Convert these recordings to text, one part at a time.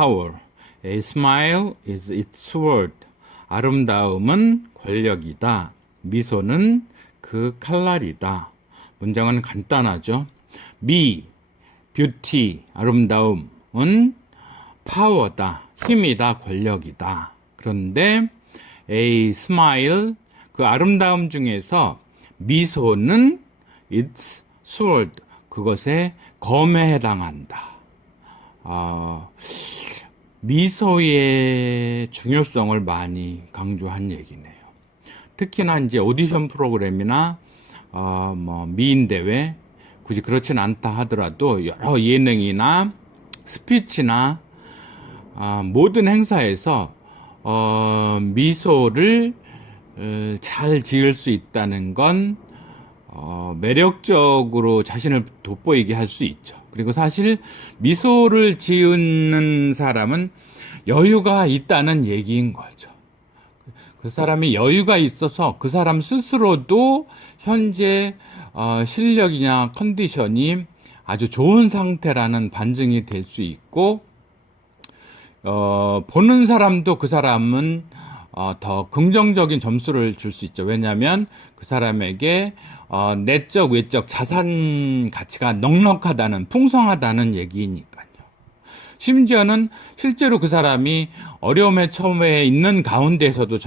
power. A smile is its sword. 아름다움은 권력이다. 미소는 그 칼날이다. 문장은 간단하죠. B, beauty, 아름다움은 파워다, 힘이다, 권력이다. 그런데 A smile, 그 아름다움 중에서 미소는 its sword, 그것의 검에 해당한다. 미소의 중요성을 많이 강조한 얘기네요. 특히나 이제 오디션 프로그램이나 미인 대회, 굳이 그렇진 않다 하더라도 여러 예능이나 스피치나 모든 행사에서 미소를 잘 지을 수 있다는 건 매력적으로 자신을 돋보이게 할 수 있죠. 그리고 사실 미소를 지은 사람은 여유가 있다는 얘기인 거죠. 그 사람이 여유가 있어서 그 사람 스스로도 현재 실력이나 컨디션이 아주 좋은 상태라는 반증이 될 수 있고, 보는 사람도 그 사람은 더 긍정적인 점수를 줄 수 있죠. 왜냐하면 그 사람에게 내적, 외적, 자산 가치가 넉넉하다는, 풍성하다는 얘기니까요. 심지어는 실제로 그 사람이 어려움에 처음에 있는 가운데서도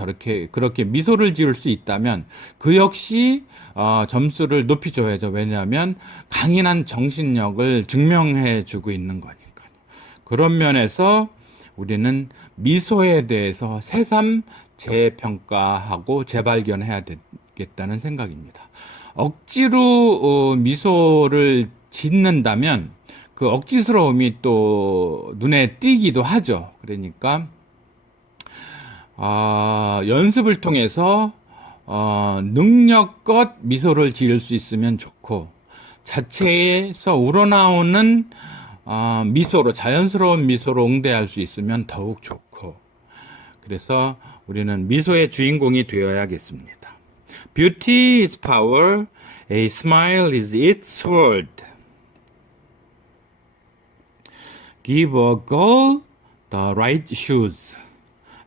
그렇게 미소를 지을 수 있다면 그 역시 점수를 높이 줘야죠. 왜냐하면 강인한 정신력을 증명해 주고 있는 거니까요. 그런 면에서 우리는 미소에 대해서 새삼 재평가하고 재발견해야 되겠다는 생각입니다. 억지로 미소를 짓는다면 그 억지스러움이 또 눈에 띄기도 하죠. 그러니까 연습을 통해서 능력껏 미소를 지을 수 있으면 좋고, 자체에서 우러나오는 미소로, 자연스러운 미소로 응대할 수 있으면 더욱 좋고, 그래서 우리는 미소의 주인공이 되어야겠습니다. Beauty is power. A smile is its sword. Give a girl the right shoes,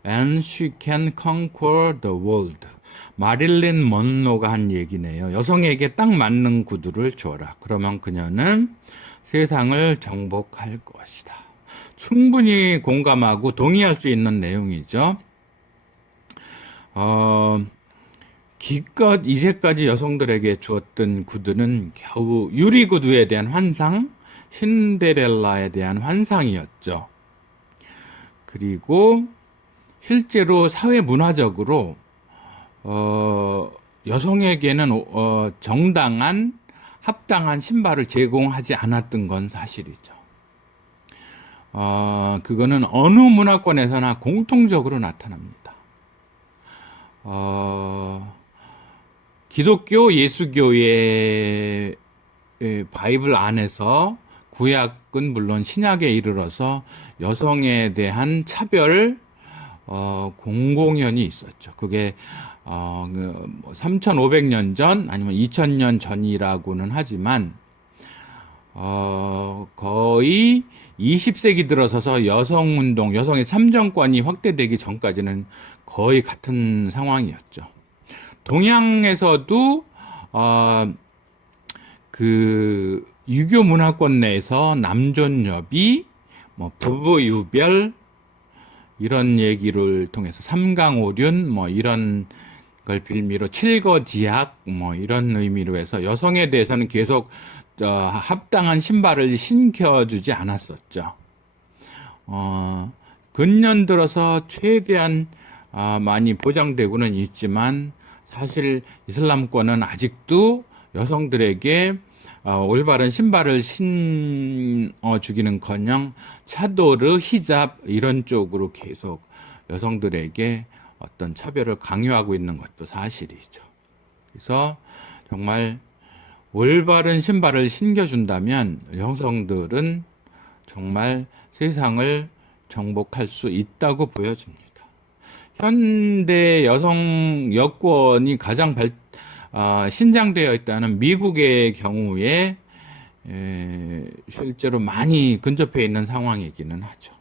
and she can conquer the world. 마릴린 먼로가 한 얘기네요. 여성에게 딱 맞는 구두를 줘라. 그러면 그녀는 세상을 정복할 것이다. 충분히 공감하고 동의할 수 있는 내용이죠. 기껏 이제까지 여성들에게 주었던 구두는 겨우 유리구두에 대한 환상, 신데렐라에 대한 환상이었죠. 그리고 실제로 사회 문화적으로 여성에게는 정당한 합당한 신발을 제공하지 않았던 건 사실이죠. 그거는 어느 문화권에서나 공통적으로 나타납니다. 기독교 예수교의 바이블 안에서 구약은 물론 신약에 이르러서 여성에 대한 차별 공공연히 있었죠. 그게 3,500년 전 아니면 2,000년 전이라고는 하지만 거의 20세기 들어서서 여성운동, 여성의 참정권이 확대되기 전까지는 거의 같은 상황이었죠. 동양에서도 그 유교 문화권 내에서 남존여비, 부부유별 이런 얘기를 통해서 삼강오륜 이런 걸 빌미로 칠거지약 이런 의미로 해서 여성에 대해서는 계속 합당한 신발을 신겨주지 않았었죠. 근년 들어서 최대한 많이 보장되고는 있지만 사실 이슬람권은 아직도 여성들에게 올바른 신발을 신어주기는커녕 차도르, 히잡 이런 쪽으로 계속 여성들에게 어떤 차별을 강요하고 있는 것도 사실이죠. 그래서 정말 올바른 신발을 신겨준다면 여성들은 정말 세상을 정복할 수 있다고 보여집니다. 현대 여성 여권이 가장 신장되어 있다는 미국의 경우에 실제로 많이 근접해 있는 상황이기는 하죠.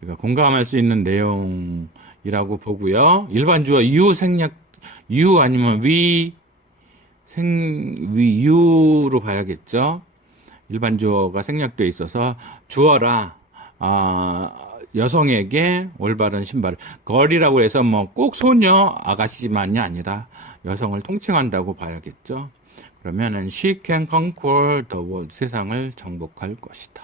우리가 공감할 수 있는 내용이라고 보고요. 일반 주어 you 생략, you 아니면 you로 봐야겠죠. 일반 주어가 생략되어 있어서 주어라, 여성에게 올바른 신발. 걸이라고 해서 뭐 꼭 소녀, 아가씨만이 아니라 여성을 통칭한다고 봐야겠죠. 그러면은 she can conquer the world. 세상을 정복할 것이다.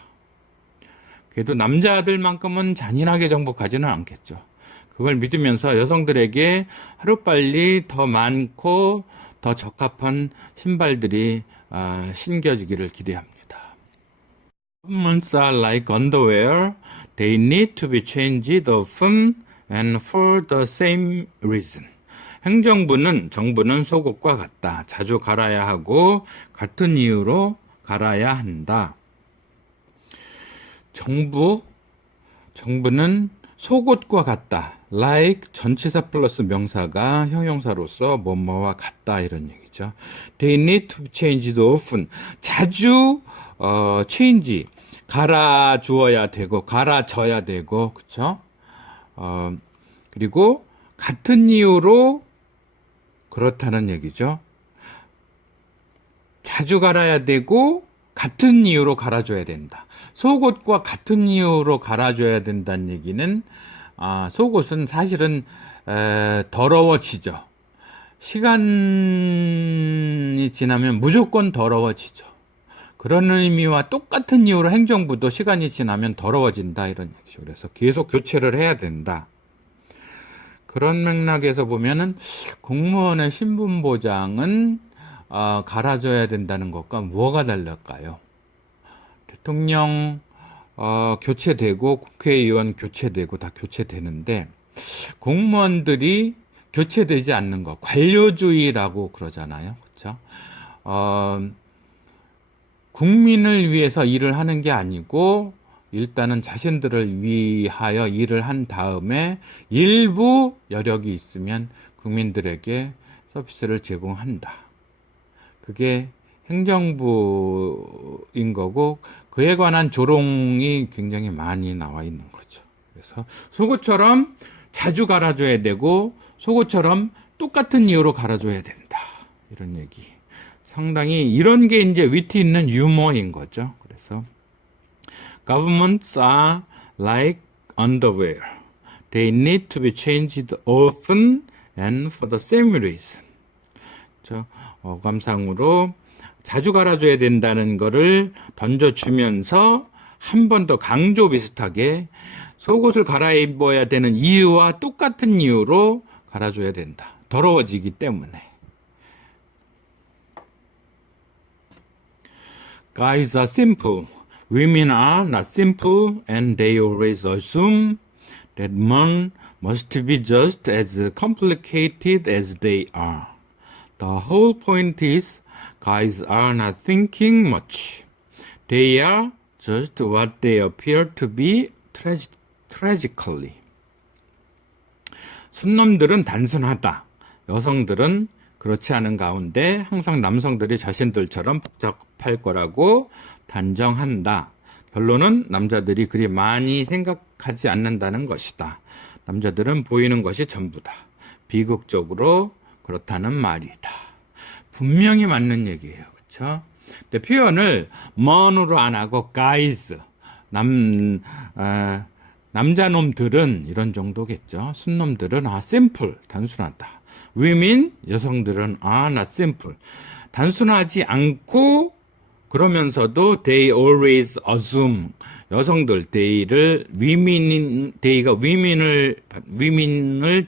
그래도 남자들만큼은 잔인하게 정복하지는 않겠죠. 그걸 믿으면서 여성들에게 하루빨리 더 많고 더 적합한 신발들이 신겨지기를 기대합니다. Governments are like underwear. They need to be changed often and for the same reason. 정부는 속옷과 같다. 자주 갈아야 하고 같은 이유로 갈아야 한다. 정부는 속옷과 같다. like 전치사 플러스 명사가 형용사로서 뭐뭐와 같다 이런 얘기죠. They need to be changed often. 자주 change 갈아주어야 되고 갈아져야 되고 그렇죠? 그리고 같은 이유로 그렇다는 얘기죠. 자주 갈아야 되고 같은 이유로 갈아줘야 된다. 속옷과 같은 이유로 갈아줘야 된다는 얘기는 속옷은 사실은 더러워지죠. 시간이 지나면 무조건 더러워지죠. 그런 의미와 똑같은 이유로 행정부도 시간이 지나면 더러워진다 이런 얘기죠. 그래서 계속 교체를 해야 된다. 그런 맥락에서 보면은 공무원의 신분보장은 갈아줘야 된다는 것과 뭐가 달랄까요? 대통령 교체되고 국회의원 교체되고 다 교체되는데 공무원들이 교체되지 않는 것, 관료주의라고 그러잖아요. 그렇죠? 국민을 위해서 일을 하는 게 아니고 일단은 자신들을 위하여 일을 한 다음에 일부 여력이 있으면 국민들에게 서비스를 제공한다. 그게 행정부인 거고 그에 관한 조롱이 굉장히 많이 나와 있는 거죠. 그래서 속옷처럼 자주 갈아줘야 되고 속옷처럼 똑같은 이유로 갈아줘야 된다. 이런 얘기. 상당히 이런 게 이제 위트 있는 유머인 거죠. 그래서 Governments are like underwear. They need to be changed often and for the same reason. 어감상으로 자주 갈아줘야 된다는 거를 던져주면서 한 번 더 강조 비슷하게 속옷을 갈아입어야 되는 이유와 똑같은 이유로 갈아줘야 된다. 더러워지기 때문에. Guys are simple. Women are not simple and they always assume that men must be just as complicated as they are. The whole point is guys are not thinking much. They are just what they appear to be tragically. 순놈들은 단순하다. 여성들은 그렇지 않은 가운데 항상 남성들이 자신들처럼 복잡할 거라고 단정한다. 결론은 남자들이 그리 많이 생각하지 않는다는 것이다. 남자들은 보이는 것이 전부다. 비극적으로 그렇다는 말이다. 분명히 맞는 얘기예요. 그렇죠? 근데 표현을 man으로 안 하고 guys, 남자놈들은 이런 정도겠죠. 순놈들은 simple, 단순하다. women, 여성들은 not simple, 단순하지 않고 그러면서도 they always assume, 여성들 they가 women을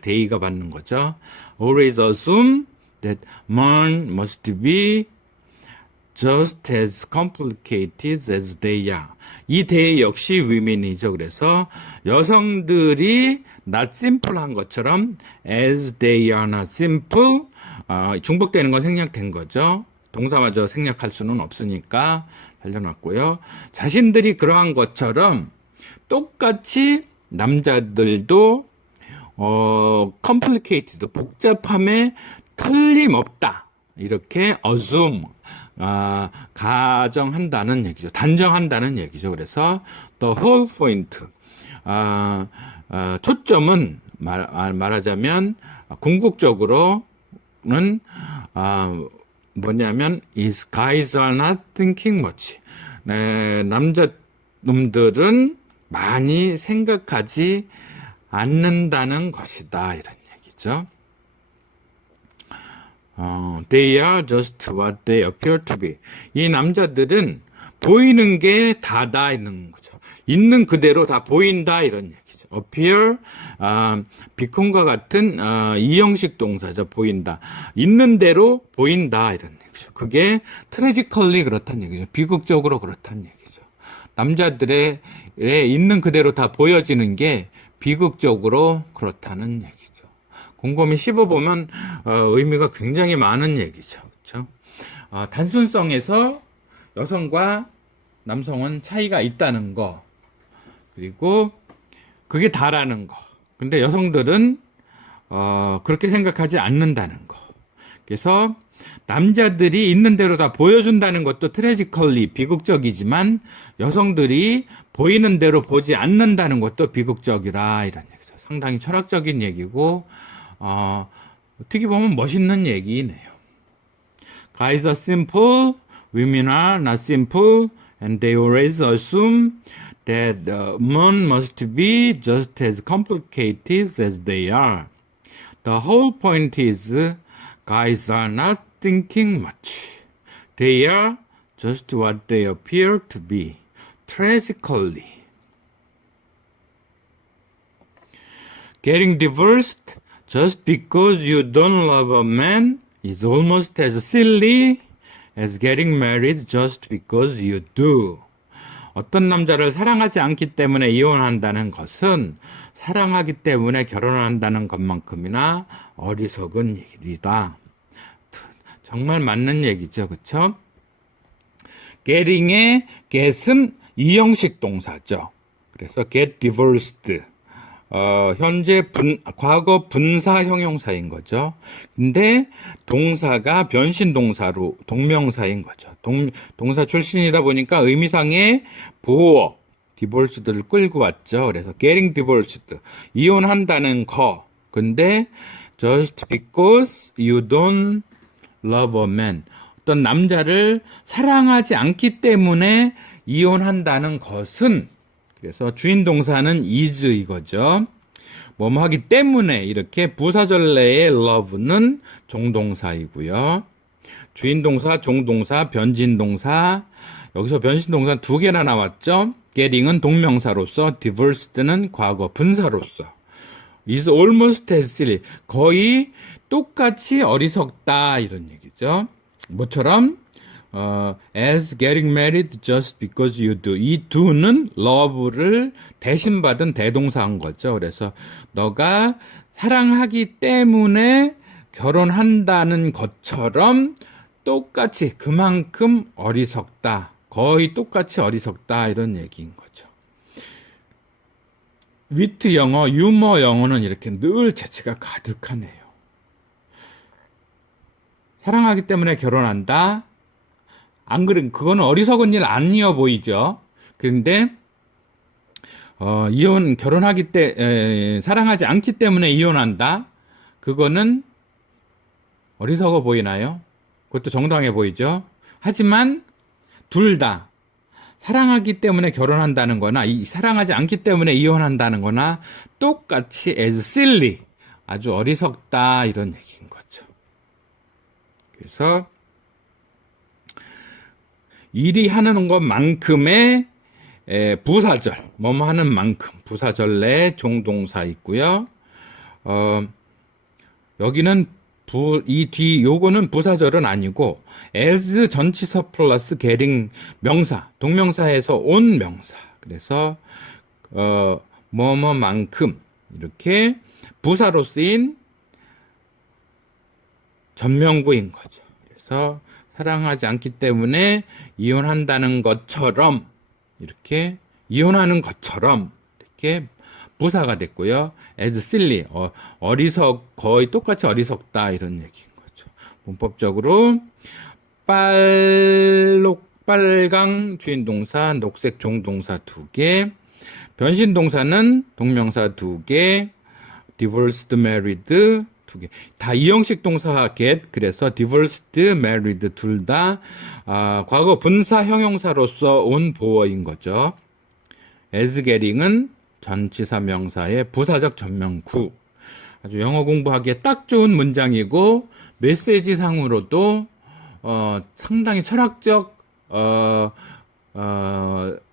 they가 받는 거죠. always assume that men must be just as complicated as they are. 이 they 역시 women이죠. 그래서 여성들이 not simple한 것처럼 as they are not simple, 중복되는 건 생략된 거죠. 동사마저 생략할 수는 없으니까 살려놨고요. 자신들이 그러한 것처럼 똑같이 남자들도 complicated, 복잡함에 틀림없다. 이렇게 assume, 가정한다는 얘기죠. 단정한다는 얘기죠. 그래서 the whole point, 초점은 말하자면 궁극적으로는 뭐냐면 is guys are not thinking much. 네, 남자 놈들은 많이 생각하지 않는다는 것이다 이런 얘기죠. They are just what they appear to be. 이 남자들은 보이는 게 다다 있는 거죠. 있는 그대로 다 보인다 이런 얘기죠. appear, become과 같은 이형식 동사죠. 보인다. 있는 대로 보인다 이런 얘기죠. 그게 tragically 그렇다는 얘기죠. 비극적으로 그렇다는 얘기죠. 남자들의 있는 그대로 다 보여지는 게 비극적으로 그렇다는 얘기죠. 곰곰이 씹어보면 의미가 굉장히 많은 얘기죠. 그렇죠? 단순성에서 여성과 남성은 차이가 있다는 거, 그리고 그게 다라는 거. 근데 여성들은 그렇게 생각하지 않는다는 거. 그래서 남자들이 있는 대로 다 보여준다는 것도 트래지컬리 비극적이지만 여성들이 보이는 대로 보지 않는다는 것도 비극적이라 이런 얘기죠. 상당히 철학적인 얘기고 어떻게 보면 멋있는 얘기네요. Guys are simple, women are not simple, and they always assume that men must be just as complicated as they are. The whole point is guys are not thinking much. They are just what they appear to be. Tragically. Getting divorced just because you don't love a man is almost as silly as getting married just because you do. 어떤 남자를 사랑하지 않기 때문에 이혼한다는 것은 사랑하기 때문에 결혼한다는 것만큼이나 어리석은 일이다. 정말 맞는 얘기죠. 그렇죠? getting의 get은 이형식 동사죠. 그래서 get divorced. 현재 과거 분사 형용사인 거죠. 근데 동사가 변신 동사로 동명사인 거죠. 동사 출신이다 보니까 의미상의 보어, divorced를 끌고 왔죠. 그래서 getting divorced, 이혼한다는 거. 근데 just because you don't love a man, 어떤 남자를 사랑하지 않기 때문에 이혼한다는 것은, 그래서 주인 동사는 is 이거죠. 뭐뭐 하기 때문에 이렇게 부사절내의 love는 종동사이고요. 주인 동사, 종동사, 변진 동사. 여기서 변신 동사 두 개나 나왔죠. getting은 동명사로서, divorced는 과거 분사로서. is almost as silly. 거의 똑같이 어리석다 이런 얘기죠. 뭐처럼 as getting married just because you do. 이 do는 love를 대신받은 대동사인 거죠. 그래서 너가 사랑하기 때문에 결혼한다는 것처럼 똑같이 그만큼 어리석다. 거의 똑같이 어리석다 이런 얘기인 거죠. 위트 영어, 유머 영어는 이렇게 늘 재치가 가득하네요. 사랑하기 때문에 결혼한다. 안 그래, 그거는 어리석은 일 아니어 보이죠. 그런데 결혼하기 때 사랑하지 않기 때문에 이혼한다. 그거는 어리석어 보이나요? 그것도 정당해 보이죠. 하지만 둘 다 사랑하기 때문에 결혼한다는 거나 사랑하지 않기 때문에 이혼한다는 거나 똑같이 as silly, 아주 어리석다 이런 얘기인 거죠. 그래서 일이 하는 것만큼의 부사절, 뭐뭐 하는 만큼, 부사절 내에 종동사 있고요. 여기는 요거는 부사절은 아니고 as 전치사 플러스 getting 명사, 동명사에서 온 명사. 그래서 뭐뭐만큼 이렇게 부사로 쓰인 전명구인 거죠. 그래서 사랑하지 않기 때문에 이혼한다는 것처럼, 이렇게 이혼하는 것처럼 이렇게 부사가 됐고요. as silly, 거의 똑같이 어리석다 이런 얘기인 거죠. 문법적으로 빨강 주인 동사, 녹색 종동사 2개, 변신 동사는 동명사 2개, divorced, married 2개. 다 이형식 동사 get, 그래서 divorced, married 둘 다 과거 분사 형용사로서 온 보어인 거죠. as getting은 전치사 명사의 부사적 전명구. 아주 영어 공부하기에 딱 좋은 문장이고 메시지 상으로도 상당히 철학적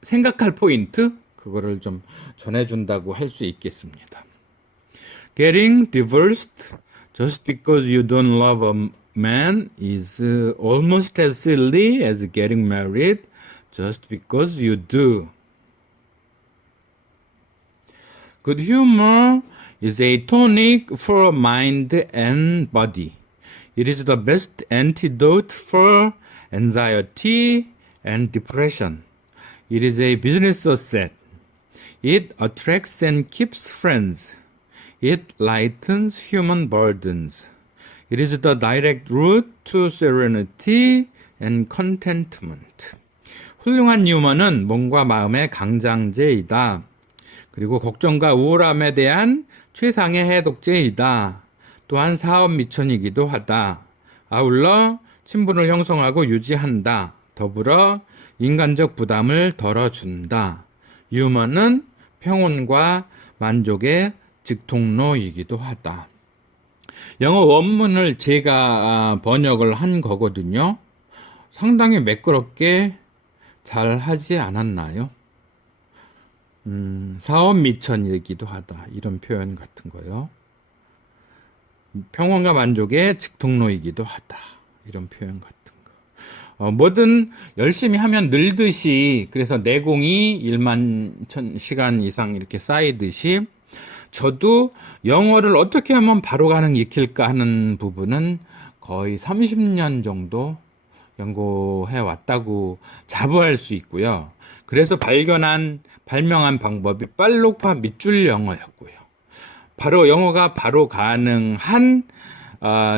생각할 포인트 그거를 좀 전해준다고 할 수 있겠습니다. Getting divorced just because you don't love a man is almost as silly as getting married just because you do. Good humor is a tonic for mind and body. It is the best antidote for anxiety and depression. It is a business asset. It attracts and keeps friends. It lightens human burdens. It is the direct route to serenity and contentment. 훌륭한 유머는 몸과 마음의 강장제이다. 그리고 걱정과 우울함에 대한 최상의 해독제이다. 또한 사업 미천이기도 하다. 아울러 친분을 형성하고 유지한다. 더불어 인간적 부담을 덜어준다. 유머는 평온과 만족의 직통로이기도 하다. 영어 원문을 제가 번역을 한 거거든요. 상당히 매끄럽게 잘 하지 않았나요? 사업 미천이기도 하다. 이런 표현 같은 거요. 평온과 만족의 직통로이기도 하다. 이런 표현 같은 거. 뭐든 열심히 하면 늘듯이, 그래서 내공이 1만 시간 이상 이렇게 쌓이듯이, 저도 영어를 어떻게 하면 바로 가능 익힐까 하는 부분은 거의 30년 정도 연구해 왔다고 자부할 수 있고요. 그래서 발명한 방법이 빨록파 밑줄 영어였고요. 바로 영어가 바로 가능한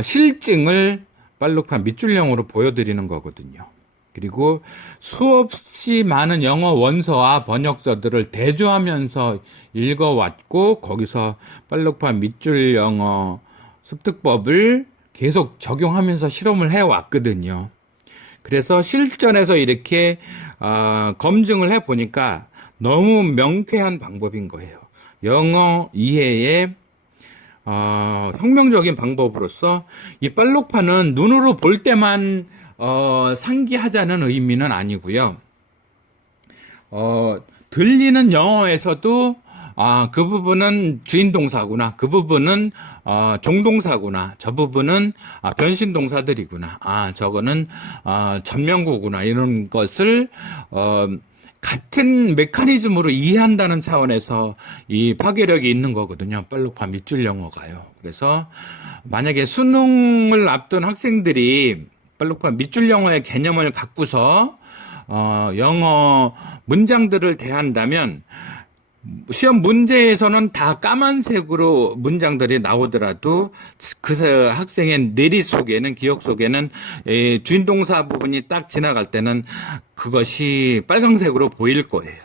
실증을 빨록파 밑줄 영어로 보여드리는 거거든요. 그리고 수없이 많은 영어 원서와 번역서들을 대조하면서 읽어왔고 거기서 빨록파 밑줄 영어 습득법을 계속 적용하면서 실험을 해왔거든요. 그래서 실전에서 이렇게 검증을 해보니까 너무 명쾌한 방법인 거예요. 영어 이해의 혁명적인 방법으로서 이 빨록파는 눈으로 볼 때만 상기하자는 의미는 아니고요. 들리는 영어에서도 그 부분은 주인동사구나, 그 부분은 종동사구나, 저 부분은 변신동사들이구나, 저거는 전명구구나, 이런 것을 같은 메커니즘으로 이해한다는 차원에서 이 파괴력이 있는 거거든요. 빨록파 밑줄 영어가요. 그래서 만약에 수능을 앞둔 학생들이 빨록파 밑줄 영어의 개념을 갖고서 영어 문장들을 대한다면 시험 문제에서는 다 까만색으로 문장들이 나오더라도 그 학생의 뇌리 속에는, 기억 속에는 주인동사 부분이 딱 지나갈 때는 그것이 빨강색으로 보일 거예요.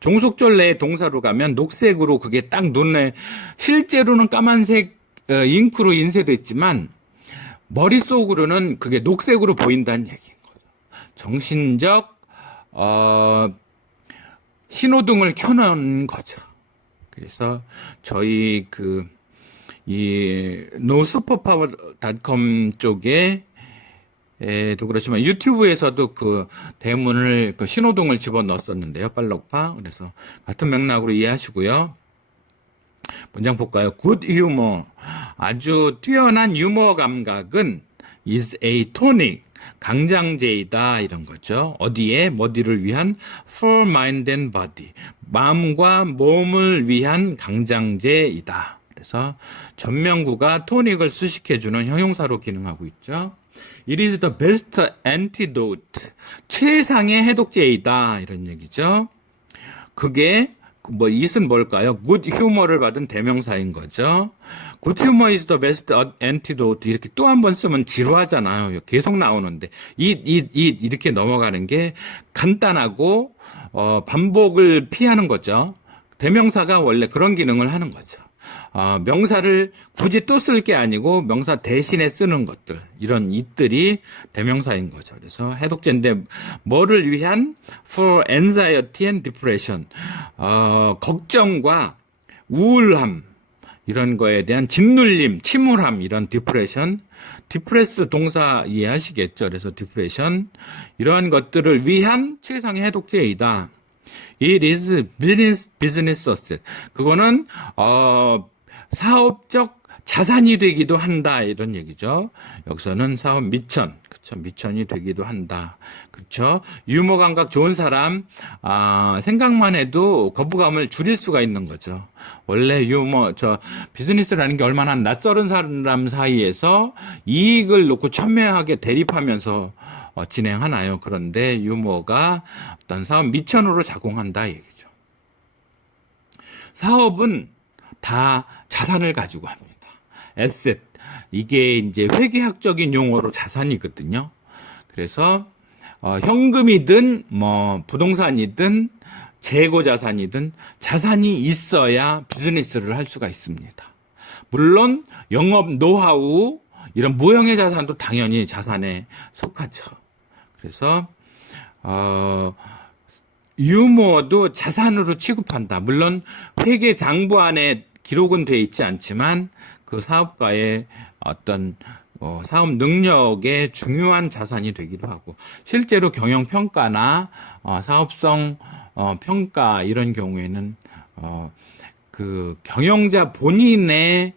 종속절 내에 동사로 가면 녹색으로 그게 딱 눈에, 실제로는 까만색 잉크로 인쇄됐지만 머릿속으로는 그게 녹색으로 보인다는 얘기인 거죠. 정신적 신호등을 켜놓은 거죠. 그래서 저희 이 nosuperpower.com 쪽에 도 그렇지만 유튜브에서도 그 대문을 신호등을 집어넣었었는데요. 빨록파. 그래서 같은 맥락으로 이해하시고요. 문장 볼까요? Good humor. 아주 뛰어난 유머 감각은 is a tonic. 강장제이다, 이런 거죠. 어디에? 뭐디를 위한? For mind and body. 마음과 몸을 위한 강장제이다. 그래서 전명구가 토닉을 수식해주는 형용사로 기능하고 있죠. It is the best antidote. 최상의 해독제이다, 이런 얘기죠. 그게 it은 뭘까요? good humor를 받은 대명사인 거죠. good humor is the best antidote. 이렇게 또 한 번 쓰면 지루하잖아요. 계속 나오는데 이렇게 넘어가는 게 간단하고 반복을 피하는 거죠. 대명사가 원래 그런 기능을 하는 거죠. 명사를 굳이 또 쓸 게 아니고 명사 대신에 쓰는 것들, 이런 이들이 대명사인 거죠. 그래서 해독제인데 뭐를 위한? For anxiety and depression. 걱정과 우울함, 이런 거에 대한 짓눌림, 침울함, 이런 디프레션, 디프레스 동사 이해하시겠죠? 그래서 디프레션, 이러한 것들을 위한 최상의 해독제이다. It is business asset. 그거는 사업적 자산이 되기도 한다, 이런 얘기죠. 여기서는 사업 미천, 그렇죠? 미천이 되기도 한다. 그렇죠? 유머 감각 좋은 사람, 생각만 해도 거부감을 줄일 수가 있는 거죠. 원래 비즈니스라는 게 얼마나 낯설은 사람 사이에서 이익을 놓고 첨예하게 대립하면서 진행하나요? 그런데 유머가 어떤 사업 미천으로 작용한다, 얘기죠. 사업은 다 자산을 가지고 합니다. 에셋. 이게 이제 회계학적인 용어로 자산이거든요. 그래서 현금이든 부동산이든 재고 자산이든 자산이 있어야 비즈니스를 할 수가 있습니다. 물론 영업 노하우, 이런 모형의 자산도 당연히 자산에 속하죠. 그래서 유머도 자산으로 취급한다. 물론 회계 장부 안에 기록은 돼 있지 않지만 그 사업가의 어떤 사업 능력의 중요한 자산이 되기도 하고, 실제로 경영평가나 사업성 평가 이런 경우에는 그 경영자 본인의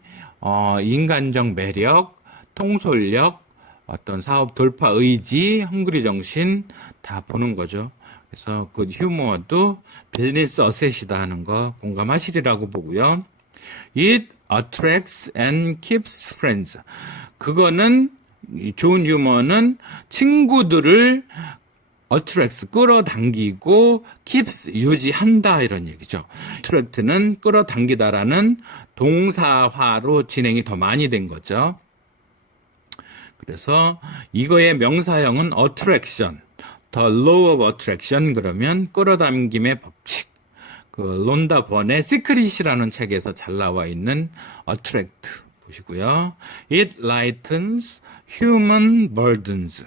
인간적 매력, 통솔력, 어떤 사업 돌파 의지, 헝그리 정신 다 보는 거죠. 그래서 그 휴머도 비즈니스 어셋이다 하는 거 공감하시리라고 보고요. It attracts and keeps friends. 그거는, 좋은 유머는 친구들을 attracts, 끌어당기고, keeps, 유지한다, 이런 얘기죠. attract는 끌어당기다라는 동사화로 진행이 더 많이 된 거죠. 그래서 이거의 명사형은 attraction, the law of attraction, 그러면 끌어당김의 법칙. 그 론다 번의 시크릿이라는 책에서 잘 나와 있는 attract 보시고요. It lightens human burdens.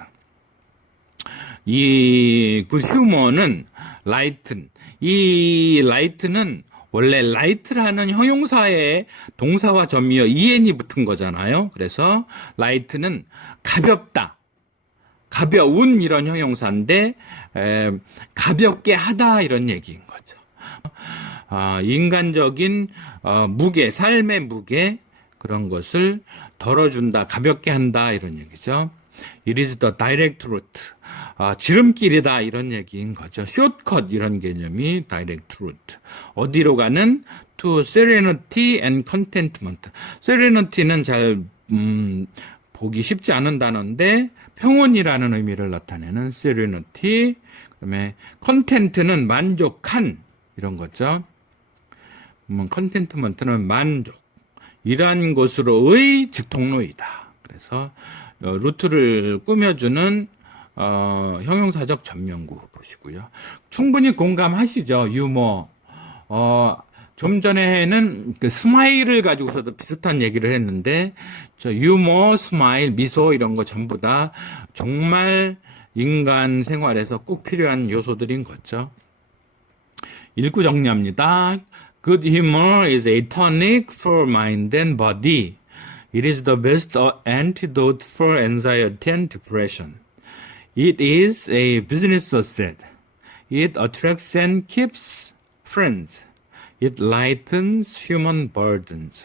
이 그 휴머는 lighten. 이 light는 원래 light라는 형용사에 동사와 전미어 en이 붙은 거잖아요. 그래서 light는 가볍다, 가벼운, 이런 형용사인데 가볍게 하다, 이런 얘기인 거죠. 인간적인 무게, 삶의 무게, 그런 것을 덜어준다, 가볍게 한다, 이런 얘기죠. It is the direct route. 지름길이다, 이런 얘기인 거죠. shortcut, 이런 개념이 direct route. 어디로 가는? to serenity and contentment. serenity는 잘 보기 쉽지 않은 단어인데 평온이라는 의미를 나타내는 serenity. 그다음에 content는 만족한, 이런 거죠. contentment는 만족, 이러한 것으로의 직통로이다. 그래서 루트를 꾸며주는 형용사적 전면구 보시고요. 충분히 공감하시죠? 유머. 좀 전에는 그 스마일을 가지고서도 비슷한 얘기를 했는데, 유머, 스마일, 미소, 이런 거 전부 다 정말 인간 생활에서 꼭 필요한 요소들인 거죠. 읽고 정리합니다. Good humor is a tonic for mind and body. It is the best antidote for anxiety and depression. It is a business asset. It attracts and keeps friends. It lightens human burdens.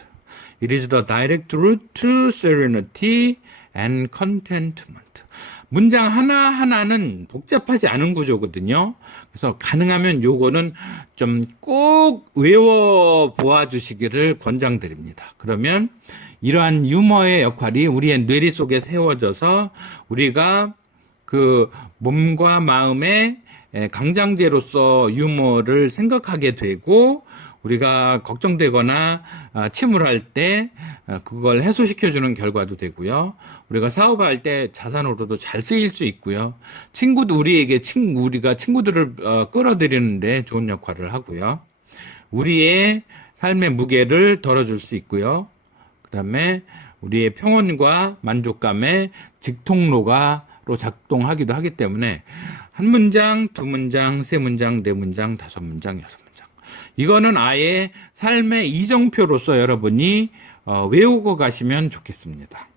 It is the direct route to serenity and contentment. 문장 하나하나는 복잡하지 않은 구조거든요. 그래서 가능하면 요거는 좀 꼭 외워 보아 주시기를 권장드립니다. 그러면 이러한 유머의 역할이 우리의 뇌리 속에 세워져서 우리가 그 몸과 마음의 강장제로서 유머를 생각하게 되고, 우리가 걱정되거나 침울할 때 그걸 해소시켜주는 결과도 되고요. 우리가 사업할 때 자산으로도 잘 쓰일 수 있고요. 우리가 친구들을 끌어들이는데 좋은 역할을 하고요. 우리의 삶의 무게를 덜어줄 수 있고요. 그 다음에 우리의 평온과 만족감의 직통로가로 작동하기도 하기 때문에 한 문장, 두 문장, 세 문장, 네 문장, 다섯 문장, 여섯 문장. 이거는 아예 삶의 이정표로서 여러분이 외우고 가시면 좋겠습니다.